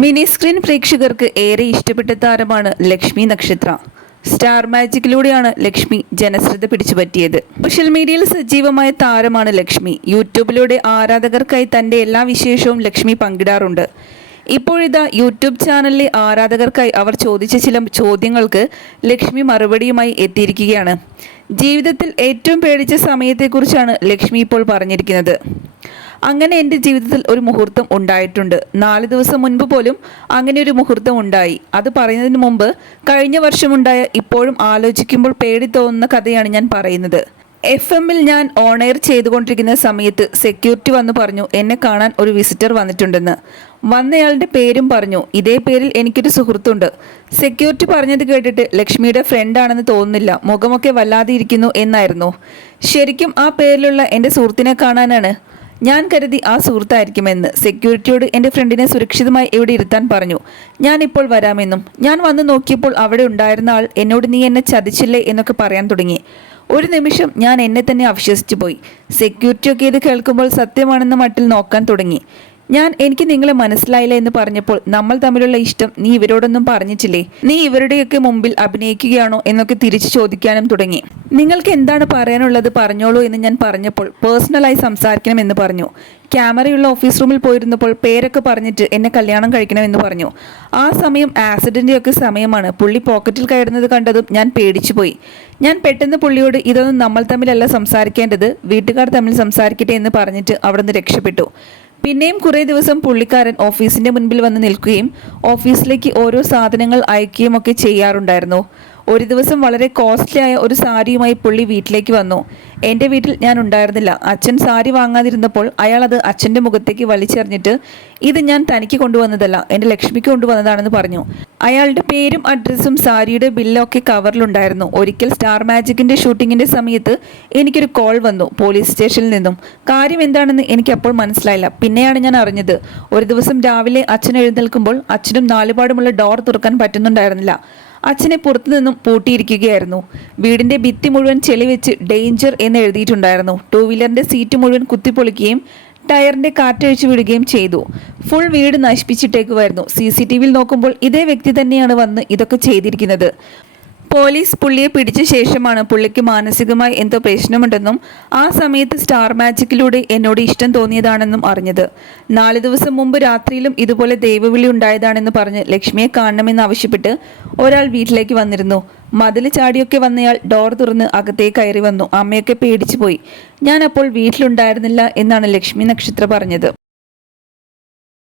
Mini screen പ്രേക്ഷകർക്ക് ഏറെ ഇഷ്ടപ്പെട്ട താരമാണ് ലക്ഷ്മി നക്ഷത്ര. സ്റ്റാർ മാജിക്കിലൂടെയാണ് ലക്ഷ്മി ജനശ്രദ്ധ പിടിച്ചുപറ്റിയത്. സോഷ്യൽ മീഡിയയിൽ സജീവമായ താരമാണ് ലക്ഷ്മി. യൂട്യൂബിലൂടെ ആരാധകർക്കായി തന്റെ എല്ലാ വിശേഷവും ലക്ഷ്മി പങ്കിടാറുണ്ട്. ഇപ്പോഴിതാ യൂട്യൂബ് ചാനലിലെ ആരാധകർക്കായി അവർ ചോദിച്ച ചില ചോദ്യങ്ങൾക്ക് ലക്ഷ്മി മറുപടിയുമായി എത്തിയിരിക്കുകയാണ്. ജീവിതത്തിൽ ഏറ്റവും പേടിച്ച സമയത്തെക്കുറിച്ചാണ് ലക്ഷ്മി ഇപ്പോൾ പറഞ്ഞിരിക്കുന്നത്. അങ്ങനെ എന്റെ ജീവിതത്തിൽ ഒരു മുഹൂർത്തം ഉണ്ടായിട്ടുണ്ട്. നാല് ദിവസം മുൻപ് പോലും അങ്ങനെ ഒരു മുഹൂർത്തം ഉണ്ടായി. അത് പറയുന്നതിന് മുമ്പ് കഴിഞ്ഞ വർഷമുണ്ടായ ഇപ്പോഴും ആലോചിക്കുമ്പോൾ പേടി തോന്നുന്ന കഥയാണ് ഞാൻ പറയുന്നത്. എഫ് എമ്മിൽ ഞാൻ ഓൺ എയർ ചെയ്തുകൊണ്ടിരിക്കുന്ന സമയത്ത് സെക്യൂരിറ്റി വന്ന് പറഞ്ഞു എന്നെ കാണാൻ ഒരു വിസിറ്റർ വന്നിട്ടുണ്ടെന്ന്. വന്നയാളുടെ പേരും പറഞ്ഞു ഇതേ പേരിൽ എനിക്കൊരു സുഹൃത്തുണ്ട്. സെക്യൂരിറ്റി പറഞ്ഞത് കേട്ടിട്ട് ലക്ഷ്മിയുടെ ഫ്രണ്ടാണെന്ന് തോന്നുന്നില്ല മുഖമൊക്കെ വല്ലാതെ ഇരിക്കുന്നു എന്നായിരുന്നു. ശരിക്കും ആ പേരിലുള്ള എന്റെ സുഹൃത്തിനെ കാണാനാണ് ഞാൻ കരുതി ആ സുഹൃത്തായിരിക്കുമെന്ന് സെക്യൂരിറ്റിയോട് എന്റെ ഫ്രണ്ടിനെ സുരക്ഷിതമായി ഇവിടെ ഇരുത്താൻ പറഞ്ഞു. ഞാൻ ഇപ്പോൾ വരാമെന്നും ഞാൻ വന്ന് നോക്കിയപ്പോൾ അവിടെ ഉണ്ടായിരുന്ന ആൾ എന്നോട് നീ എന്നെ ചതിച്ചില്ലേ എന്നൊക്കെ പറയാൻ തുടങ്ങി. ഒരു നിമിഷം ഞാൻ എന്നെ തന്നെ അവിശ്വസിച്ചു പോയി സെക്യൂരിറ്റിയൊക്കെ ഇത് കേൾക്കുമ്പോൾ സത്യമാണെന്ന മട്ടിൽ നോക്കാൻ തുടങ്ങി. ഞാൻ എനിക്ക് നിങ്ങളെ മനസ്സിലായില്ല എന്ന് പറഞ്ഞപ്പോൾ നമ്മൾ തമ്മിലുള്ള ഇഷ്ടം നീ ഇവരോടൊന്നും പറഞ്ഞിട്ടില്ലേ? നീ ഇവരുടെയൊക്കെ മുമ്പിൽ അഭിനയിക്കുകയാണോ എന്നൊക്കെ തിരിച്ചു ചോദിക്കാനും തുടങ്ങി. നിങ്ങൾക്ക് എന്താണ് പറയാനുള്ളത് പറഞ്ഞോളൂ എന്ന് ഞാൻ പറഞ്ഞപ്പോൾ പേഴ്സണലായി സംസാരിക്കണം എന്ന് പറഞ്ഞു. ക്യാമറയുള്ള ഓഫീസ് റൂമിൽ പോയിരുന്നപ്പോൾ പേരൊക്കെ പറഞ്ഞിട്ട് എന്നെ കല്യാണം കഴിക്കണമെന്ന് പറഞ്ഞു. ആ സമയം ആക്സിഡന്റെയൊക്കെ സമയമാണ്. പുള്ളി പോക്കറ്റിൽ കയറുന്നത് കണ്ടതും ഞാൻ പേടിച്ചുപോയി. ഞാൻ പെട്ടെന്ന് പുള്ളിയോട് ഇതൊന്നും നമ്മൾ തമ്മിലല്ല സംസാരിക്കേണ്ടത് വീട്ടുകാർ തമ്മിൽ സംസാരിക്കട്ടെ എന്ന് പറഞ്ഞിട്ട് അവിടുന്ന് രക്ഷപ്പെട്ടു. പിന്നെയും കുറേ ദിവസം പുള്ളിക്കാരൻ ഓഫീസിന്റെ മുൻപിൽ വന്ന് നിൽക്കുകയും ഓഫീസിലേക്ക് ഓരോ സാധനങ്ങൾ അയക്കുകയും ഒക്കെ ചെയ്യാറുണ്ടായിരുന്നു. ഒരു ദിവസം വളരെ കോസ്റ്റ്ലിയായ ഒരു സാരിയുമായി പുള്ളി വീട്ടിലേക്ക് വന്നു. എന്റെ വീട്ടിൽ ഞാൻ ഉണ്ടായിരുന്നില്ല. അച്ഛൻ സാരി വാങ്ങാതിരുന്നപ്പോൾ അയാൾ അത് അച്ഛന്റെ മുഖത്തേക്ക് വലിച്ചെറിഞ്ഞിട്ട് ഇത് ഞാൻ തനിക്ക് കൊണ്ടുവന്നതല്ല എന്റെ ലക്ഷ്മിക്ക് കൊണ്ടുവന്നതാണെന്ന് പറഞ്ഞു. അയാളുടെ പേരും അഡ്രസ്സും സാരിയുടെ ബില്ലൊക്കെ കവറിലുണ്ടായിരുന്നു ഒരിക്കൽ സ്റ്റാർ മാജിക്കിന്റെ ഷൂട്ടിങ്ങിന്റെ സമയത്ത് എനിക്കൊരു കോൾ വന്നു പോലീസ് സ്റ്റേഷനിൽ നിന്നും. കാര്യം എന്താണെന്ന് എനിക്ക് അപ്പോൾ മനസ്സിലായില്ല. പിന്നെയാണ് ഞാൻ അറിഞ്ഞത്. ഒരു ദിവസം രാവിലെ അച്ഛൻ എഴുന്നേൽക്കുമ്പോൾ അച്ഛനും നാലുപാടുമുള്ള ഡോർ തുറക്കാൻ പറ്റുന്നുണ്ടായിരുന്നില്ല. അച്ഛനെ പുറത്തു നിന്നും പൂട്ടിയിരിക്കുകയായിരുന്നു. വീടിന്റെ ഭിത്തി മുഴുവൻ ചെളിവെച്ച് ഡേഞ്ചർ എന്ന് എഴുതിയിട്ടുണ്ടായിരുന്നു. ടൂ വീലറിന്റെ സീറ്റ് മുഴുവൻ കുത്തിപ്പൊളിക്കുകയും ടയറിന്റെ കാറ്റഴിച്ചു വിടുകയും ചെയ്തു. ഫുൾ വീട് നശിപ്പിച്ചിട്ടേക്കുമായിരുന്നു സി സി ടി വിയിൽ നോക്കുമ്പോൾ ഇതേ വ്യക്തി തന്നെയാണ് വന്ന് ഇതൊക്കെ ചെയ്തിരിക്കുന്നത്. പോലീസ് പുള്ളിയെ പിടിച്ച ശേഷമാണ് പുള്ളിക്ക് മാനസികമായി എന്തോ പ്രശ്നമുണ്ടെന്നും ആ സമയത്ത് സ്റ്റാർ മാജിക്കിലൂടെ എന്നോട് ഇഷ്ടം തോന്നിയതാണെന്നും അറിഞ്ഞത്. നാല് ദിവസം മുമ്പ് രാത്രിയിലും ഇതുപോലെ ദൈവവിളി ഉണ്ടായതാണെന്ന് പറഞ്ഞ് ലക്ഷ്മിയെ കാണണമെന്ന് ആവശ്യപ്പെട്ട് ഒരാൾ വീട്ടിലേക്ക് വന്നിരുന്നു. മതിൽ ചാടിയൊക്കെ വന്നയാൾ ഡോർ തുറന്ന് അകത്തേക്ക് കയറി വന്നു. അമ്മയൊക്കെ പേടിച്ചു പോയി ഞാൻ അപ്പോൾ വീട്ടിലുണ്ടായിരുന്നില്ല എന്നാണ് ലക്ഷ്മി നക്ഷത്ര പറഞ്ഞത്.